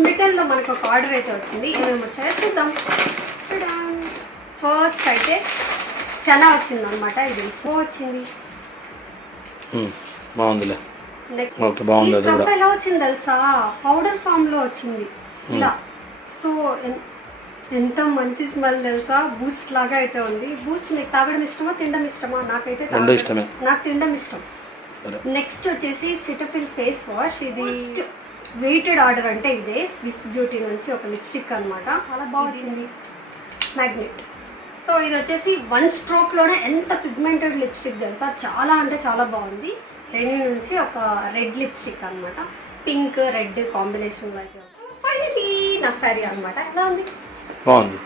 స్మిటన్లో మనకు ఒక ఆర్డర్ అయితే వచ్చింది. మేము వచ్చాయో చూద్దాం. ఫస్ట్ అయితే చనా వచ్చింది అనమాట. ఇది సో వచ్చింది, బాగుందిలే. ఎలా వచ్చింది తెలుసా, పౌడర్ ఫామ్ లో వచ్చింది ఇలా. సో ఎంత మంచి స్మెల్ తెలుసా, బూస్ట్ లాగా అయితే ఉంది. బూస్ట్ మీకు తాగడం ఇష్టమా తినడం ఇష్టమా? నాకైతే ఇష్టమే, నాకు తినడం ఇష్టం. నెక్స్ట్ వచ్చేసి సిటఫిల్ ఫేస్ వాష్. ఇది వెయిటెడ్ ఆర్డర్ అంటే ఇదే స్విస్ బ్యూటీ నుంచి ఒక లిప్స్టిక్ అనమాట. చాలా బాగా వచ్చింది, మ్యాగ్నెట్. సో ఇది వచ్చేసి 1 స్ట్రోక్ లోనే ఎంత పిగ్మెంటెడ్ లిప్స్టిక్ తెలుసా, చాలా అంటే చాలా బాగుంది. రెనీ నుంచి ఒక రెడ్ లిప్స్టిక్ అనమాట, పింక్ రెడ్ కాంబినేషన్. ఫైనలీ నా సారీ అనమాట. ఎలా ఉంది? బాగుంది.